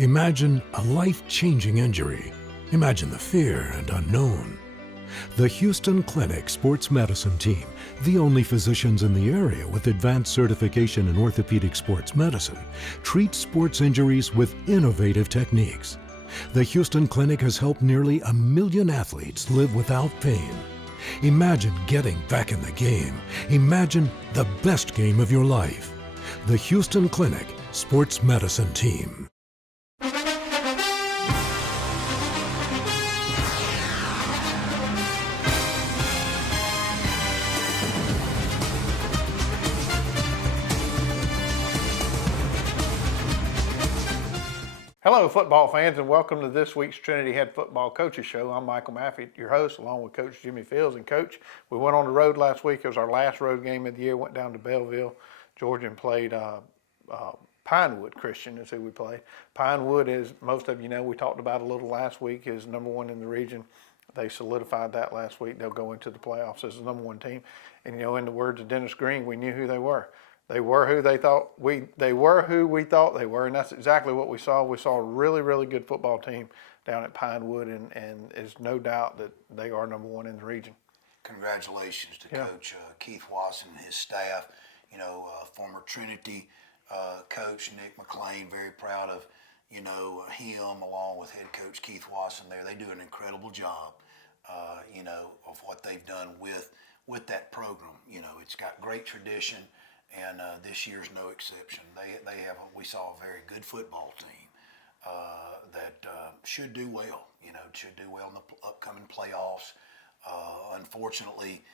Imagine a life-changing injury. Imagine the fear and unknown. The Houston Clinic Sports Medicine Team, the only physicians in the area with advanced certification in orthopedic sports medicine, treats sports injuries with innovative techniques. The Houston Clinic has helped nearly 1 million athletes live without pain. Imagine getting back in the game. Imagine the best game of your life. The Houston Clinic Sports Medicine Team. Hello, football fans, and welcome to this week's Trinity Head Football Coaches Show. I'm Michael Maffey, your host, along with Coach Jimmy Fields. And Coach, we went on the road last week. It was our last road game of the year. Went down to Belleville, Georgia, and played Pinewood Christian is who we played. Pinewood, as most of you know, we talked about a little last week, is #1 in the region. They solidified that last week. They'll go into the playoffs as the #1 team. And, you know, in the words of Dennis Green, we knew who they were. They were who we thought they were, and that's exactly what we saw. We saw a really, really good football team down at Pinewood, and there's no doubt that they are #1 in the region. Congratulations to Coach Keith Watson and his staff. You know, former Trinity coach Nick McLean, very proud of, you know, him along with head coach Keith Watson there. They do an incredible job, you know, of what they've done with that program. You know, it's got great tradition. And this year's no exception. We saw a very good football team that should do well. You know, should do well in the upcoming playoffs. Unfortunately,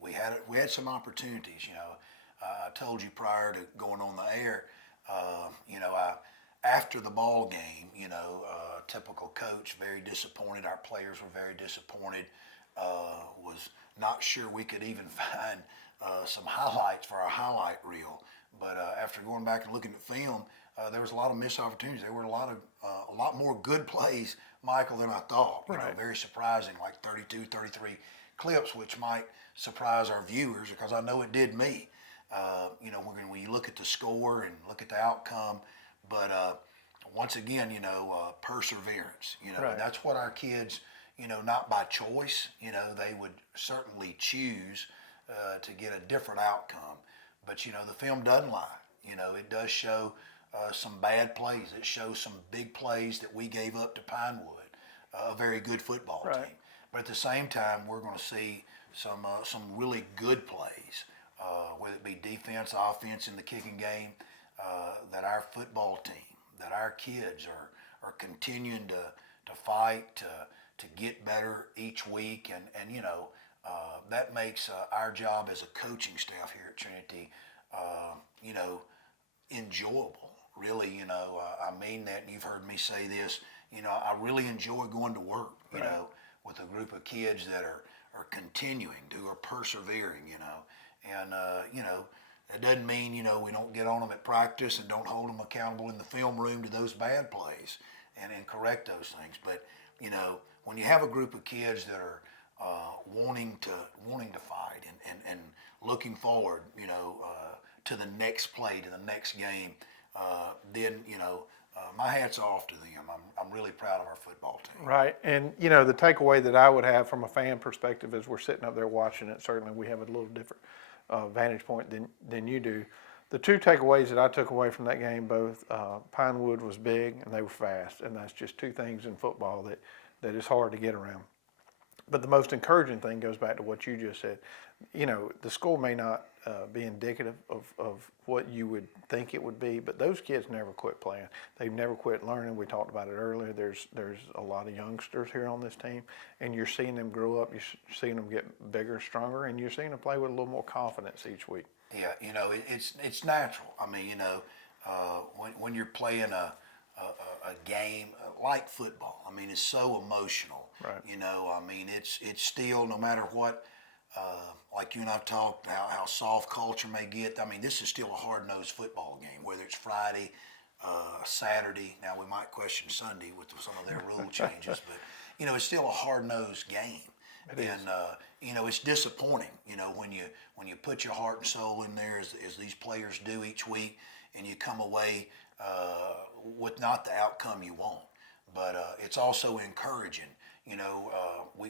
we had some opportunities. You know, I told you prior to going on the air. After the ball game, typical coach, very disappointed. Our players were very disappointed. Was not sure we could even find some highlights for our highlight reel, but after going back and looking at film, there was a lot of missed opportunities. There were a lot more good plays, Michael, than I thought. You know, very surprising, like 32, 33 clips, which might surprise our viewers because I know it did me. When you look at the score and look at the outcome, but once again, perseverance. That's what our kids, not by choice. They would certainly choose to get a different outcome. But, the film doesn't lie. It does show some bad plays. It shows some big plays that we gave up to Pinewood, a very good football team. But at the same time, we're going to see some really good plays, whether it be defense, offense in the kicking game, that our football team, that our kids are continuing to fight, to get better each week. And that makes our job as a coaching staff here at Trinity, enjoyable. Really, I mean that, and you've heard me say this. I really enjoy going to work, with a group of kids that are continuing, who are persevering, and it doesn't mean, we don't get on them at practice and don't hold them accountable in the film room to those bad plays and correct those things. But, when you have a group of kids that are wanting to fight and looking forward, to the next play, to the next game, then my hat's off to them. I'm really proud of our football team. Right, and the takeaway that I would have from a fan perspective as we're sitting up there watching it, certainly we have a little different vantage point than you do. The two takeaways that I took away from that game, both Pinewood was big and they were fast, and that's just two things in football that is hard to get around. But the most encouraging thing goes back to what you just said. The score may not be indicative of what you would think it would be, but those kids never quit playing. They've never quit learning. We talked about it earlier. There's a lot of youngsters here on this team, and you're seeing them grow up. You're seeing them get bigger, stronger, and you're seeing them play with a little more confidence each week. Yeah, it's natural. I mean, when you're playing a game like football, I mean, it's so emotional. Right. It's still, no matter what, like you and I've talked, how soft culture may get. I mean, this is still a hard-nosed football game, whether it's Friday, Saturday. Now, we might question Sunday with some of their rule changes, but, it's still a hard-nosed game. It's disappointing, when you put your heart and soul in there as these players do each week, and you come away with not the outcome you want. But it's also encouraging.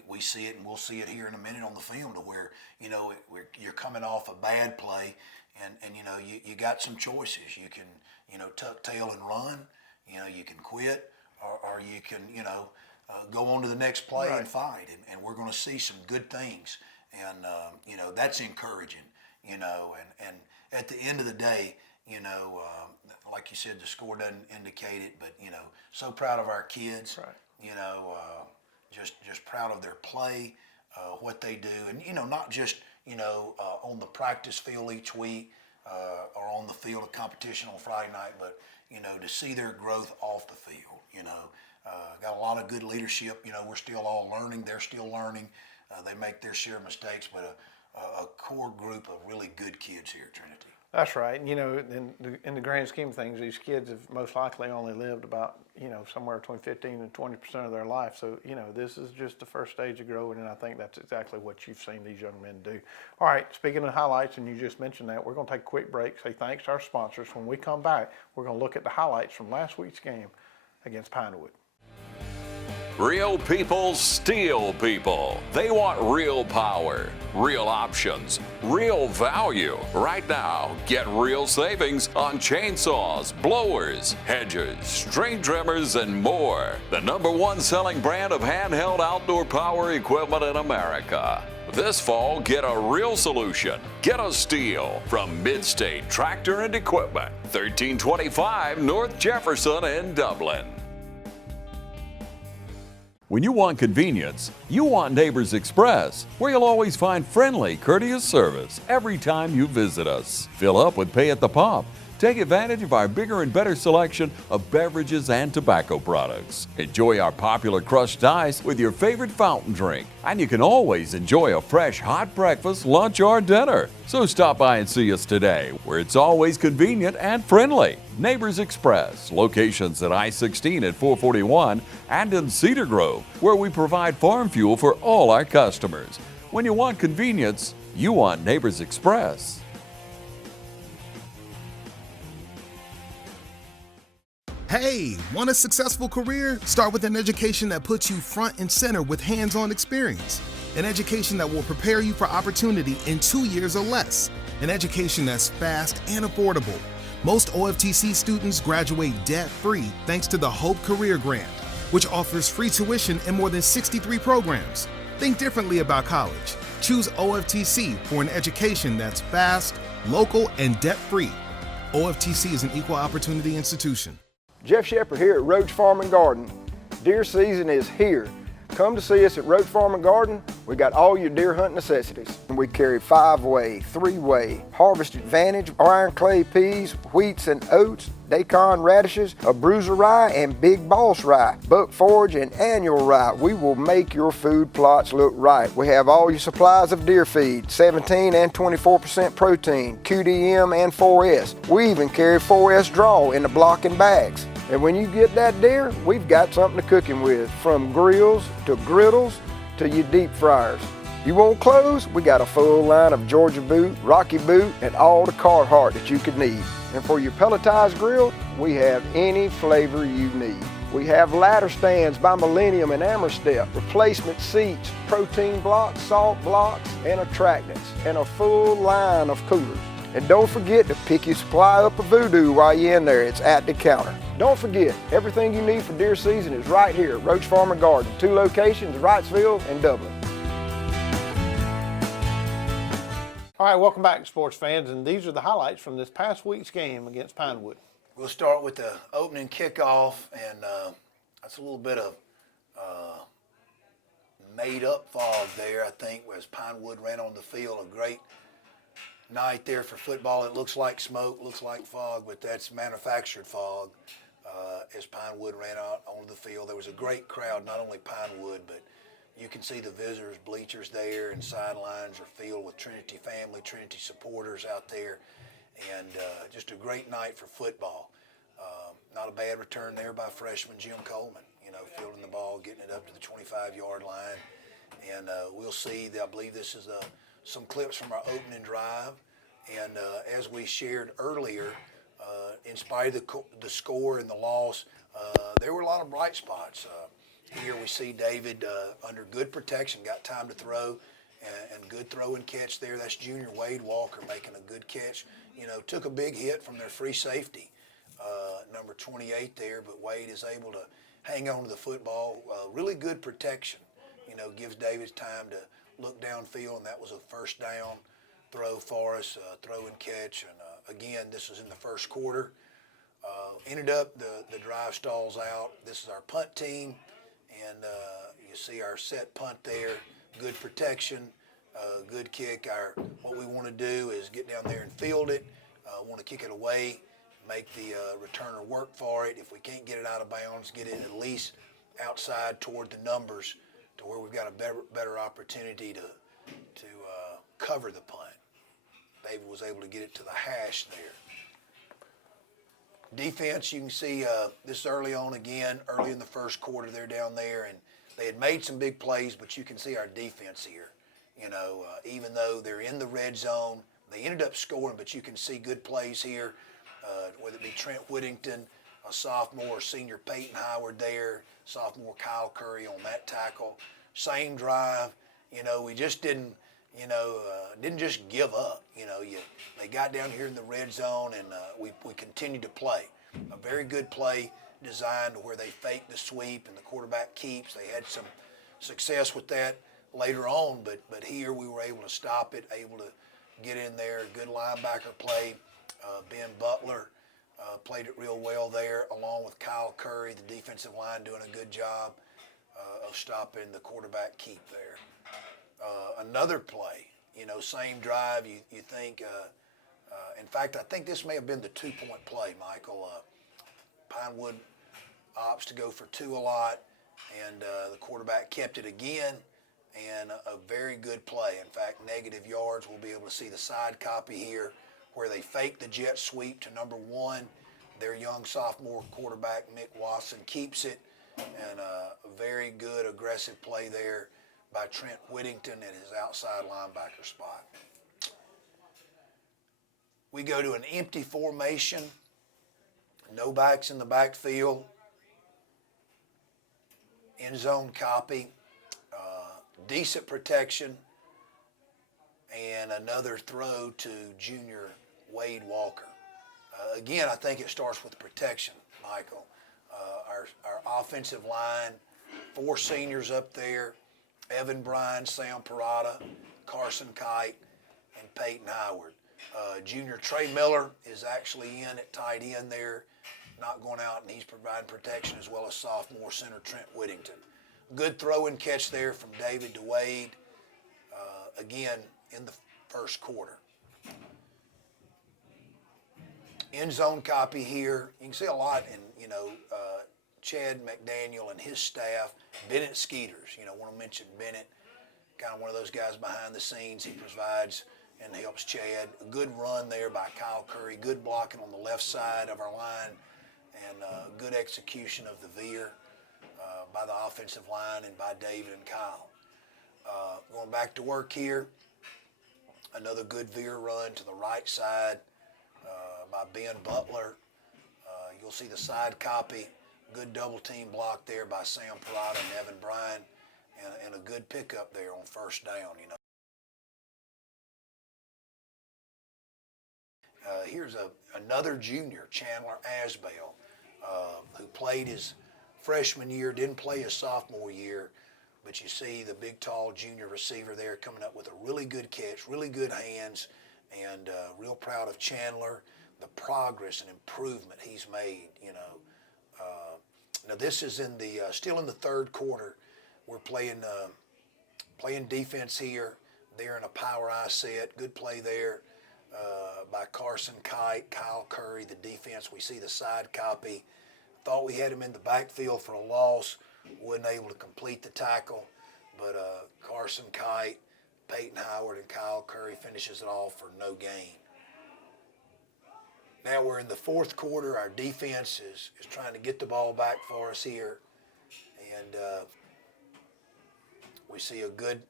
We see it, and we'll see it here in a minute on the film, to where, you're coming off a bad play, and you got some choices. You can, tuck tail and run. You can quit, or you can, go on to the next play and fight. And we're going to see some good things. And, that's encouraging, and at the end of the day, like you said, the score doesn't indicate it, but, so proud of our kids, just proud of their play, what they do. And, not just, on the practice field each week, or on the field of competition on Friday night, but, to see their growth off the field, got a lot of good leadership. We're still all learning. They're still learning. They make their share of mistakes, but a core group of really good kids here at Trinity. That's right. In the grand scheme of things, these kids have most likely only lived about, somewhere between 15 and 20% of their life. So, this is just the first stage of growing, and I think that's exactly what you've seen these young men do. All right, speaking of highlights, and you just mentioned that, we're going to take a quick break, say thanks to our sponsors. When we come back, we're going to look at the highlights from last week's game against Pinewood. Real people steal people. They want real power, real options, real value. Right now, get real savings on chainsaws, blowers, hedgers, string trimmers, and more. The #1 selling brand of handheld outdoor power equipment in America. This fall, get a real solution. Get a Steel from Midstate Tractor and Equipment, 1325 North Jefferson in Dublin. When you want convenience, you want Neighbors Express, where you'll always find friendly, courteous service every time you visit us. Fill up with pay at the pump. Take advantage of our bigger and better selection of beverages and tobacco products. Enjoy our popular crushed ice with your favorite fountain drink. And you can always enjoy a fresh hot breakfast, lunch, or dinner. So stop by and see us today, where it's always convenient and friendly. Neighbors Express, locations at I-16 at 441 and in Cedar Grove, where we provide farm fuel for all our customers. When you want convenience, you want Neighbors Express. Hey, want a successful career? Start with an education that puts you front and center with hands-on experience. An education that will prepare you for opportunity in 2 years or less. An education that's fast and affordable. Most OFTC students graduate debt-free thanks to the Hope Career Grant, which offers free tuition in more than 63 programs. Think differently about college. Choose OFTC for an education that's fast, local, and debt-free. OFTC is an equal opportunity institution. Jeff Shepard here at Roach Farm and Garden. Deer season is here. Come to see us at Roach Farm and Garden. We got all your deer hunt necessities. We carry 5-way, 3-way, Harvest Advantage, iron clay peas, wheats and oats, daikon radishes, a bruiser rye, and big boss rye, buck forage and annual rye. We will make your food plots look right. We have all your supplies of deer feed, 17 and 24% protein, QDM and 4S. We even carry 4S draw in the blocking bags. And when you get that deer, we've got something to cook him with, from grills to griddles to your deep fryers. You want clothes? We got a full line of Georgia Boot, Rocky Boot, and all the Carhartt that you could need. And for your pelletized grill, we have any flavor you need. We have ladder stands by Millennium and Amerstep, replacement seats, protein blocks, salt blocks, and attractants, and a full line of coolers. And don't forget to pick your supply up of Voodoo while you're in there. It's at the counter. Don't forget, everything you need for deer season is right here at Roach Farm and Garden. 2 locations, Wrightsville and Dublin. All right, welcome back, sports fans, and these are the highlights from this past week's game against Pinewood. We'll start with the opening kickoff, and that's a little bit of made-up fog there, I think, as Pinewood ran on the field. A great night there for football. It looks like smoke, looks like fog, but that's manufactured fog. As Pinewood ran out onto the field, there was a great crowd, not only Pinewood, but you can see the visitors' bleachers there, and sidelines are filled with Trinity family, Trinity supporters out there, and just a great night for football. Not a bad return there by freshman Jim Coleman, fielding the ball, getting it up to the 25-yard line, and we'll see. I believe this is some clips from our opening drive, and as we shared earlier, in spite of the score and the loss, there were a lot of bright spots. Here we see David under good protection, got time to throw, and good throw and catch there. That's junior Wade Walker making a good catch. You know, took a big hit from their free safety, number 28 there, but Wade is able to hang on to the football. Really good protection, you know, gives David time to look downfield, and that was a first down throw for us, throw and catch. And again, this is in the first quarter. Ended up the drive stalls out. This is our punt team, and you see our set punt there. Good protection, good kick. What we want to do is get down there and field it. Want to kick it away, make the returner work for it. If we can't get it out of bounds, get it at least outside toward the numbers to where we've got a better opportunity to cover the punt. David was able to get it to the hash there. Defense, you can see this early on again, early in the first quarter, they're down there, and they had made some big plays, but you can see our defense here. You know, even though they're in the red zone, they ended up scoring, but you can see good plays here, whether it be Trent Whittington, a sophomore, senior Peyton Howard there, sophomore Kyle Curry on that tackle. Same drive, you know, we just didn't just give up. You know, they got down here in the red zone, and we continued to play. A very good play designed where they faked the sweep and the quarterback keeps. They had some success with that later on, but here we were able to stop it, able to get in there. Good linebacker play. Ben Butler played it real well there, along with Kyle Curry, the defensive line doing a good job of stopping the quarterback keep there. Another play, you know, same drive. You think, in fact, I think this may have been the 2-point play, Michael. Pinewood opts to go for 2 a lot, and the quarterback kept it again, and a very good play. In fact, negative yards. We'll be able to see the side copy here where they fake the jet sweep to number 1. Their young sophomore quarterback, Mick Watson, keeps it, and a very good aggressive play there by Trent Whittington at his outside linebacker spot. We go to an empty formation, no backs in the backfield, end zone copy, decent protection, and another throw to junior Wade Walker. Again, I think it starts with protection, Michael. Our offensive line, 4 seniors up there, Evan Bryan, Sam Parada, Carson Kite, and Peyton Howard. Junior Trey Miller is actually in at tight end there, not going out, and he's providing protection, as well as sophomore center Trent Whittington. Good throw and catch there from David to Wade, again in the first quarter. End zone copy here. You can see a lot in, Chad McDaniel and his staff. Bennett Skeeters, want to mention Bennett, kind of one of those guys behind the scenes. He provides and helps Chad. A good run there by Kyle Curry. Good blocking on the left side of our line, and good execution of the veer by the offensive line and by David and Kyle. Going back to work here, another good veer run to the right side by Ben Butler. You'll see the side copy. Good double team block there by Sam Parada and Evan Bryan, and a good pickup there on first down. Here's another junior, Chandler Asbell, who played his freshman year, didn't play his sophomore year, but you see the big, tall junior receiver there coming up with a really good catch, really good hands, and real proud of Chandler, the progress and improvement he's made. Now this is still in the third quarter. We're playing defense here. They're in a power eye set. Good play there by Carson Kite, Kyle Curry, the defense. We see the side copy. Thought we had him in the backfield for a loss. Wasn't able to complete the tackle, but Carson Kite, Peyton Howard, and Kyle Curry finishes it off for no gain. Now we're in the fourth quarter. Our defense is trying to get the ball back for us here, and we see a good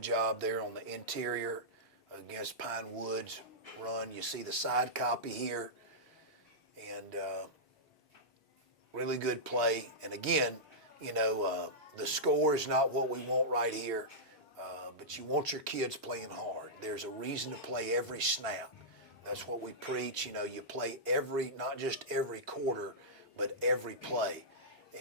job there on the interior against Pine Woods run. You see the side copy here, and really good play. And again, the score is not what we want right here, but you want your kids playing hard. There's a reason to play every snap. That's what we preach. You play not just every quarter, but every play.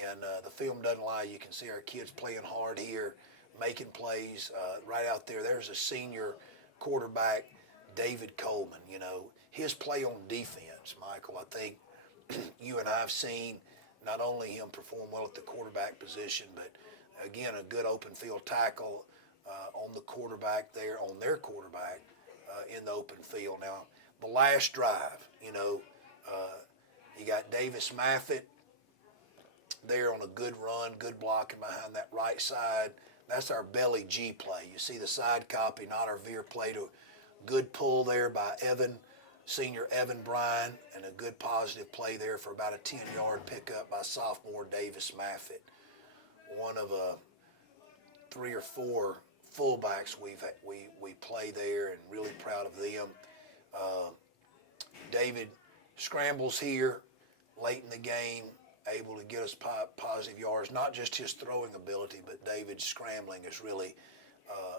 And the film doesn't lie. You can see our kids playing hard here, making plays right out there. There's a senior quarterback, David Coleman. His play on defense, Michael, I think you and I have seen not only him perform well at the quarterback position, but again, a good open field tackle on the quarterback there, on their quarterback in the open field. Now, the last drive, you got Davis Maffett there on a good run, good blocking behind that right side. That's our belly G play. You see the side copy, not our veer play, to good pull there by senior Evan Bryan, and a good positive play there for about a 10-yard pickup by sophomore Davis Maffett. One of 3 or 4 fullbacks we play there, and really proud of them. David scrambles here late in the game, able to get us positive yards. Not just his throwing ability, but David's scrambling has really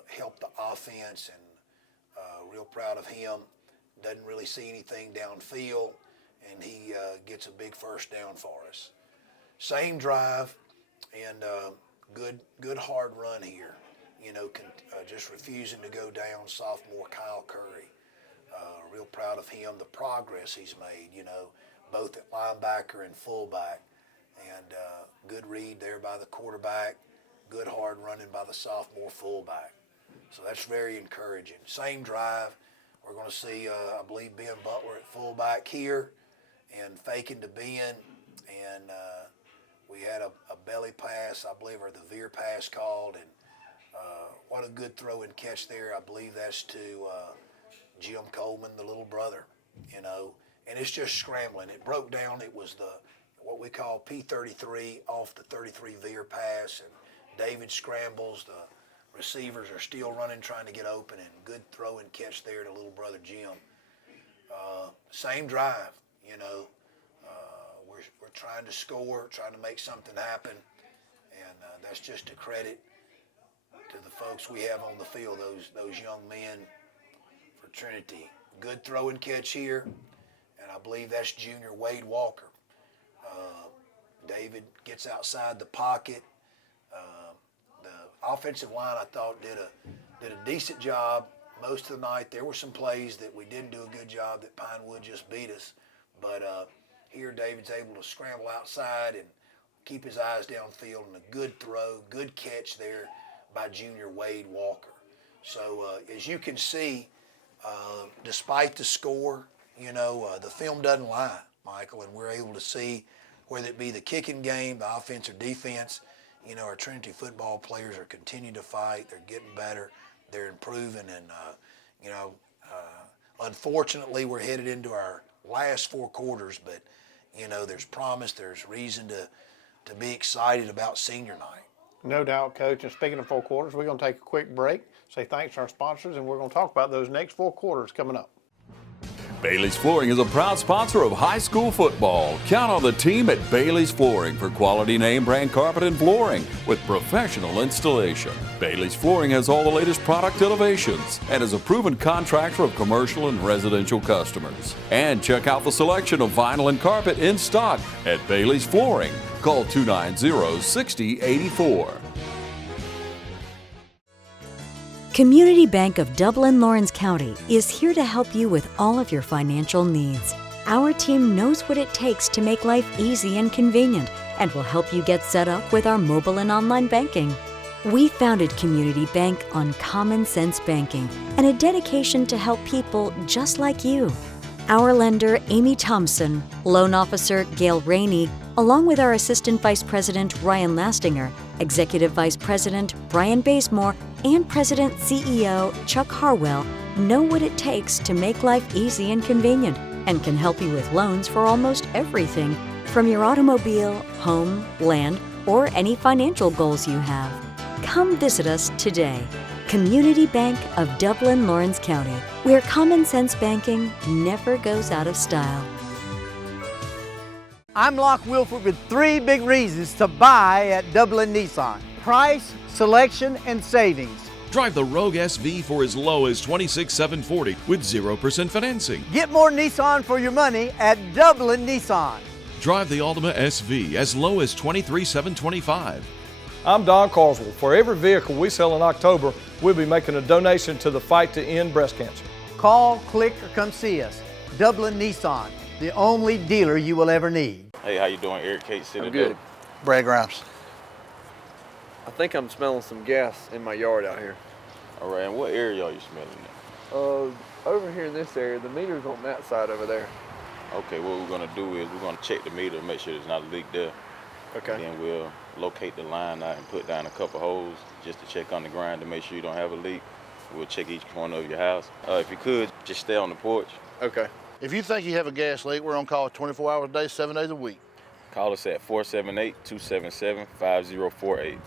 helped the offense, and real proud of him. Doesn't really see anything downfield, and he gets a big first down for us. Same drive, and good hard run here. Just refusing to go down, sophomore Kyle Curry. Real proud of him, the progress he's made, both at linebacker and fullback. And good read there by the quarterback, good hard running by the sophomore fullback. So that's very encouraging. Same drive, we're going to see, I believe, Ben Butler at fullback here, and faking to Ben, and we had a belly pass, I believe, or the veer pass called, and what a good throw and catch there. I believe that's to Jim Coleman, the little brother, and it's just scrambling. It broke down. It was what we call P33 off the 33 veer pass, and David scrambles. The receivers are still running, trying to get open, and good throw and catch there to little brother Jim. Same drive, we're trying to score, trying to make something happen, and that's just a credit to the folks we have on the field, those young men for Trinity. Good throw and catch here, and I believe that's junior Wade Walker. David gets outside the pocket. The offensive line, I thought, did a decent job most of the night. There were some plays that we didn't do a good job that Pinewood just beat us, but here David's able to scramble outside and keep his eyes downfield, and a good throw, good catch there by junior Wade Walker. So as you can see, despite the score, the film doesn't lie, Michael, and we're able to see, whether it be the kicking game, the offense or defense, our Trinity football players are continuing to fight. They're getting better. They're improving, and unfortunately, we're headed into our last 4 quarters, but there's promise. There's reason to be excited about senior night. No doubt, Coach. And speaking of 4 quarters, we're going to take a quick break, say thanks to our sponsors, and we're going to talk about those next 4 quarters coming up. Bailey's Flooring is a proud sponsor of high school football. Count on the team at Bailey's Flooring for quality name brand carpet and flooring with professional installation. Bailey's Flooring has all the latest product innovations and is a proven contractor of commercial and residential customers. And check out the selection of vinyl and carpet in stock at Bailey's Flooring. Call 290-6084. Community Bank of Dublin Lawrence County is here to help you with all of your financial needs. Our team knows what it takes to make life easy and convenient and will help you get set up with our mobile and online banking. We founded Community Bank on common sense banking and a dedication to help people just like you. Our lender, Amy Thompson, loan officer, Gail Rainey, along with our Assistant Vice President, Ryan Lastinger, Executive Vice President, Brian Bazemore, and President CEO, Chuck Harwell, know what it takes to make life easy and convenient and can help you with loans for almost everything, from your automobile, home, land, or any financial goals you have. Come visit us today. Community Bank of Dublin Lawrence County, where common sense banking never goes out of style. I'm Locke Wilford with 3 big reasons to buy at Dublin Nissan. Price, selection, and savings. Drive the Rogue SV for as low as $26,740 with 0% financing. Get more Nissan for your money at Dublin Nissan. Drive the Altima SV as low as $23,725. I'm Don Carswell. For every vehicle we sell in October, we'll be making a donation to the fight to end breast cancer. Call, click, or come see us. Dublin Nissan, the only dealer you will ever need. Hey, how you doing? Eric Kate City. I'm good. Brad Grimes. I think I'm smelling some gas in my yard out here. All right, and what area are you smelling at? Over here in this area, the meter's on that side over there. Okay, what we're gonna do is we're gonna check the meter, make sure there's not a leak there. Okay. And then we'll locate the line out and put down a couple holes just to check on the ground to make sure you don't have a leak. We'll check each corner of your house. If you could, just stay on the porch. Okay. If you think you have a gas leak, we're on call 24 hours a day, 7 days a week. Call us at 478-277-5048.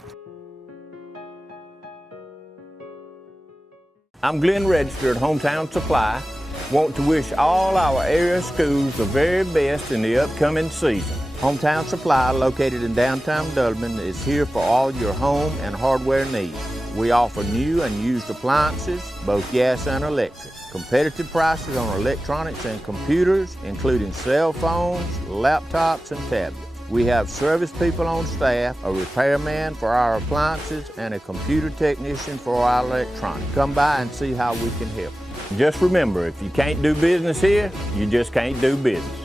I'm Glenn Register at Hometown Supply. Want to wish all our area schools the very best in the upcoming season. Hometown Supply, located in downtown Dublin, is here for all your home and hardware needs. We offer new and used appliances, both gas and electric. Competitive prices on electronics and computers, including cell phones, laptops, and tablets. We have service people on staff, a repairman for our appliances, and a computer technician for our electronics. Come by and see how we can help. Just remember, if you can't do business here, you just can't do business.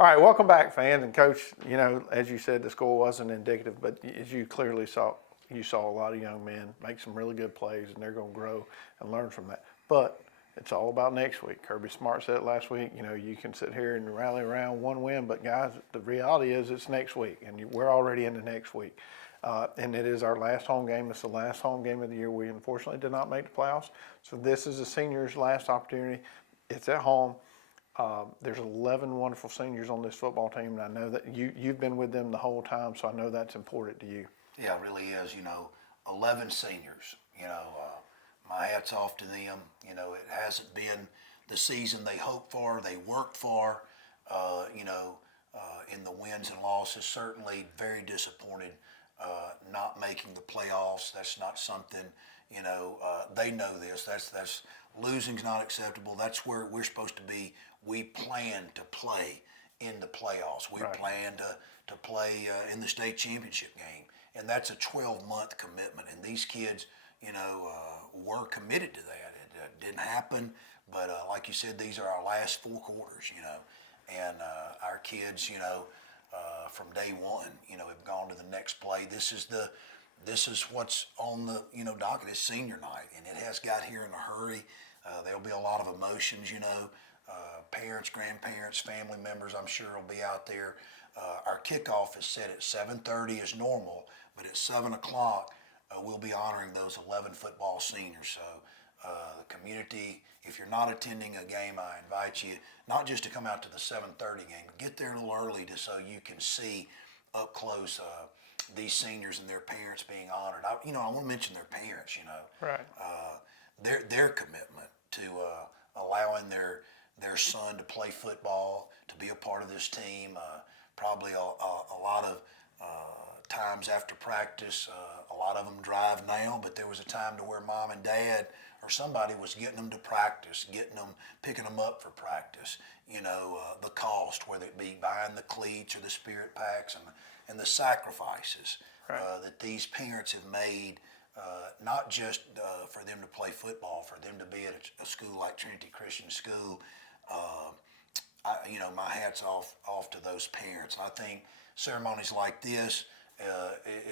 All right, welcome back, fans. And Coach, you know, as you said, the score wasn't indicative, but as you clearly saw, you saw a lot of young men make some really good plays, and they're going to grow and learn from that. But it's all about next week. Kirby Smart said it last week. You know, you can sit here and rally around one win, but guys, the reality is it's next week, and we're already into next week. And it is our last home game. It's the last home game of the year. We unfortunately did not make the playoffs, so this is the seniors' last opportunity. It's at home. There's 11 wonderful seniors on this football team, and I know that you've been with them the whole time, so I know that's important to you. Yeah, it really is. You know, 11 seniors. You know, my hat's off to them. You know, it hasn't been the season they hoped for, they worked for. In the wins and losses, certainly very disappointed not making the playoffs. That's not something, you know, they know this. That's losing's not acceptable. That's where we're supposed to be. We plan to play in the playoffs. We plan to play in the state championship game. And that's a 12-month commitment. And these kids, you know, were committed to that. It didn't happen, but like you said, these are our last 4 quarters, you know. And our kids, you know, from day one, you know, have gone to the next play. This is what's on the, you know, docket. It's senior night, and it has got here in a hurry. There'll be a lot of emotions, you know. Parents, grandparents, family members, I'm sure will be out there. Our kickoff is set at 7:30 as normal, but at 7 o'clock, we'll be honoring those 11 football seniors. So the community, if you're not attending a game, I invite you not just to come out to the 7:30 game, but get there a little early so you can see up close these seniors and their parents being honored. I want to mention their parents, you know. Right. Their commitment to allowing their son to play football, to be a part of this team. Probably a lot of times after practice, a lot of them drive now, but there was a time to where mom and dad or somebody was getting them to practice, picking them up for practice. You know, the cost, whether it be buying the cleats or the spirit packs, and the sacrifices that these parents have made, not just for them to play football, for them to be at a school like Trinity Christian School. My hat's off to those parents. And I think ceremonies like this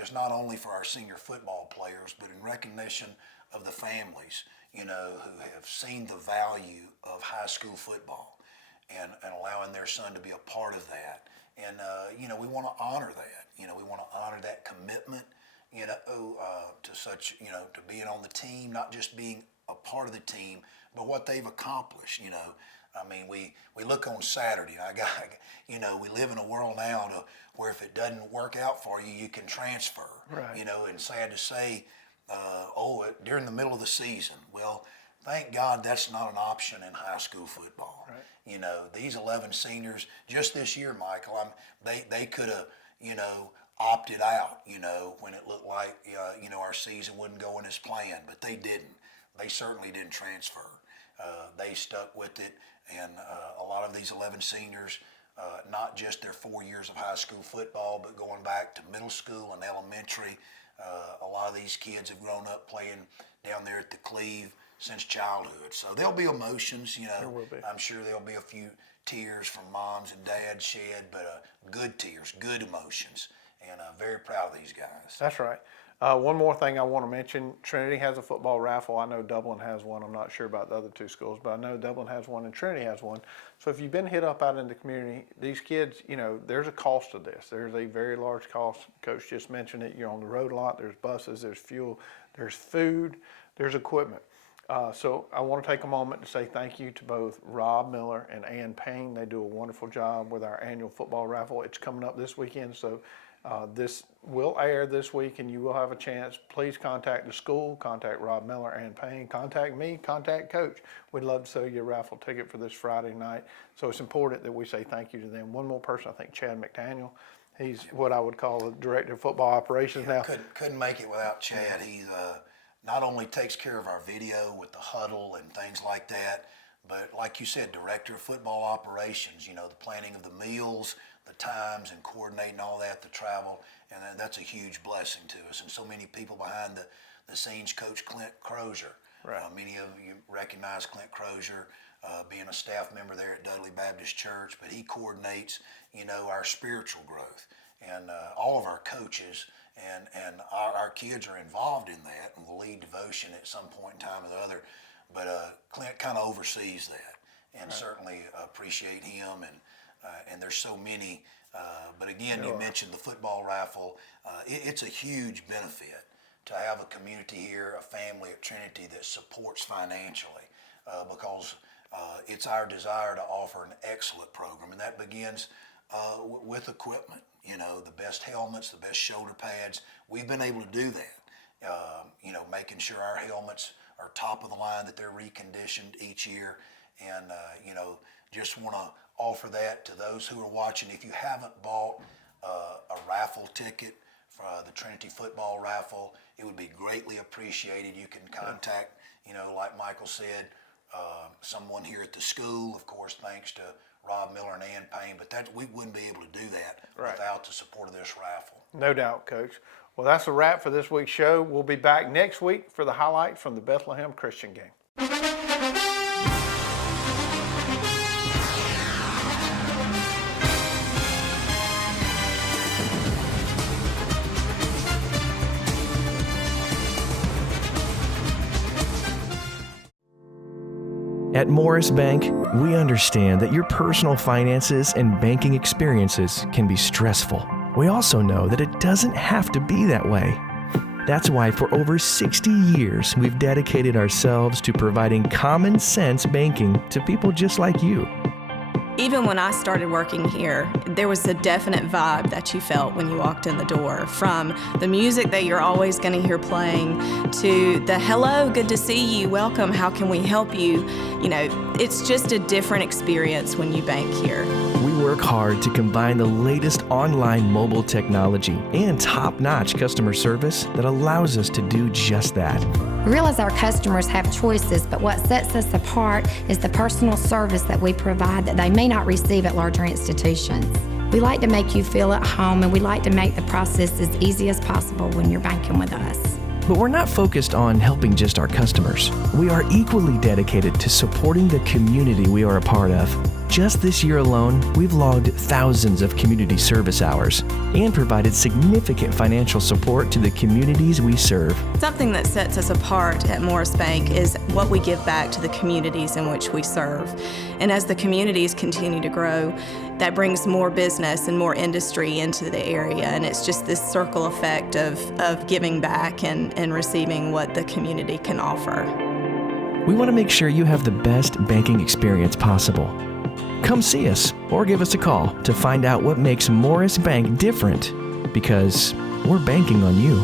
is not only for our senior football players, but in recognition of the families, you know, who have seen the value of high school football and allowing their son to be a part of that. And, we want to honor that. You know, we want to honor that commitment, you know, to such, you know, to being on the team, not just being a part of the team, but what they've accomplished, you know. I mean, we look on Saturday. We live in a world now where if it doesn't work out for you, you can transfer. Right. You know, and sad to say, during the middle of the season. Well, thank God that's not an option in high school football. Right. You know, these 11 seniors, just this year, Michael, they could have, you know, opted out, you know, when it looked like, you know, our season wouldn't go in as planned, but they didn't. They certainly didn't transfer. They stuck with it, and a lot of these 11 seniors, not just their 4 years of high school football, but going back to middle school and elementary. A lot of these kids have grown up playing down there at the Cleve since childhood. So there'll be emotions, you know. There will be. I'm sure there'll be a few tears from moms and dads shed, but good tears, good emotions, and very proud of these guys. That's right. One more thing I want to mention, Trinity has a football raffle. I know Dublin has one. I'm not sure about the other two schools, but I know Dublin has one and Trinity has one. So if you've been hit up out in the community, these kids, you know, there's a cost to this. There's a very large cost. Coach just mentioned it. You're on the road a lot. There's buses, there's fuel, there's food, there's equipment. So I want to take a moment to say thank you to both Rob Miller and Ann Payne. They do a wonderful job with our annual football raffle. It's coming up this weekend, so this will air this week and you will have a chance. Please contact the school, contact Rob Miller and Payne, contact me, contact Coach. We'd love to sell you a raffle ticket for this Friday night. So it's important that we say thank you to them. One more person, I think Chad McDaniel. He's what I would call the director of football operations now. Couldn't make it without Chad. He not only takes care of our video with the huddle and things like that, but like you said, director of football operations, you know, the planning of the meals, the times and coordinating all that, the travel, and that's a huge blessing to us. And so many people behind the scenes, Coach Clint Crozier. Right. Many of you recognize Clint Crozier being a staff member there at Dudley Baptist Church, but he coordinates, you know, our spiritual growth. And all of our coaches and our kids are involved in that, and will lead devotion at some point in time or the other. But Clint kind of oversees that, and certainly appreciate him. And there's so many. But again, you mentioned the football raffle. It's a huge benefit to have a community here, a family at Trinity that supports financially, because it's our desire to offer an excellent program, and that begins with equipment. You know, the best helmets, the best shoulder pads. We've been able to do that. You know, making sure our helmets are top of the line, that they're reconditioned each year, and you know, just want to offer that to those who are watching. If you haven't bought a raffle ticket for the Trinity football raffle, it would be greatly appreciated. You can contact, you know, like Michael said, someone here at the school, of course, thanks to Rob Miller and Ann Payne, but that we wouldn't be able to do that without the support of this raffle. No doubt, Coach. Well, that's a wrap for this week's show. We'll be back next week for the highlight from the Bethlehem Christian game. At Morris Bank, we understand that your personal finances and banking experiences can be stressful. We also know that it doesn't have to be that way. That's why for over 60 years, we've dedicated ourselves to providing common sense banking to people just like you. Even when I started working here, there was a definite vibe that you felt when you walked in the door, from the music that you're always going to hear playing to the hello, good to see you, welcome, how can we help you? You know, it's just a different experience when you bank here. We work hard to combine the latest online mobile technology and top-notch customer service that allows us to do just that. We realize our customers have choices, but what sets us apart is the personal service that we provide that they may not receive at larger institutions. We like to make you feel at home, and we like to make the process as easy as possible when you're banking with us. But we're not focused on helping just our customers. We are equally dedicated to supporting the community we are a part of. Just this year alone, we've logged thousands of community service hours and provided significant financial support to the communities we serve. Something that sets us apart at Morris Bank is what we give back to the communities in which we serve. And as the communities continue to grow, that brings more business and more industry into the area. And it's just this circle effect of giving back and receiving what the community can offer. We want to make sure you have the best banking experience possible. Come see us or give us a call to find out what makes Morris Bank different, because we're banking on you.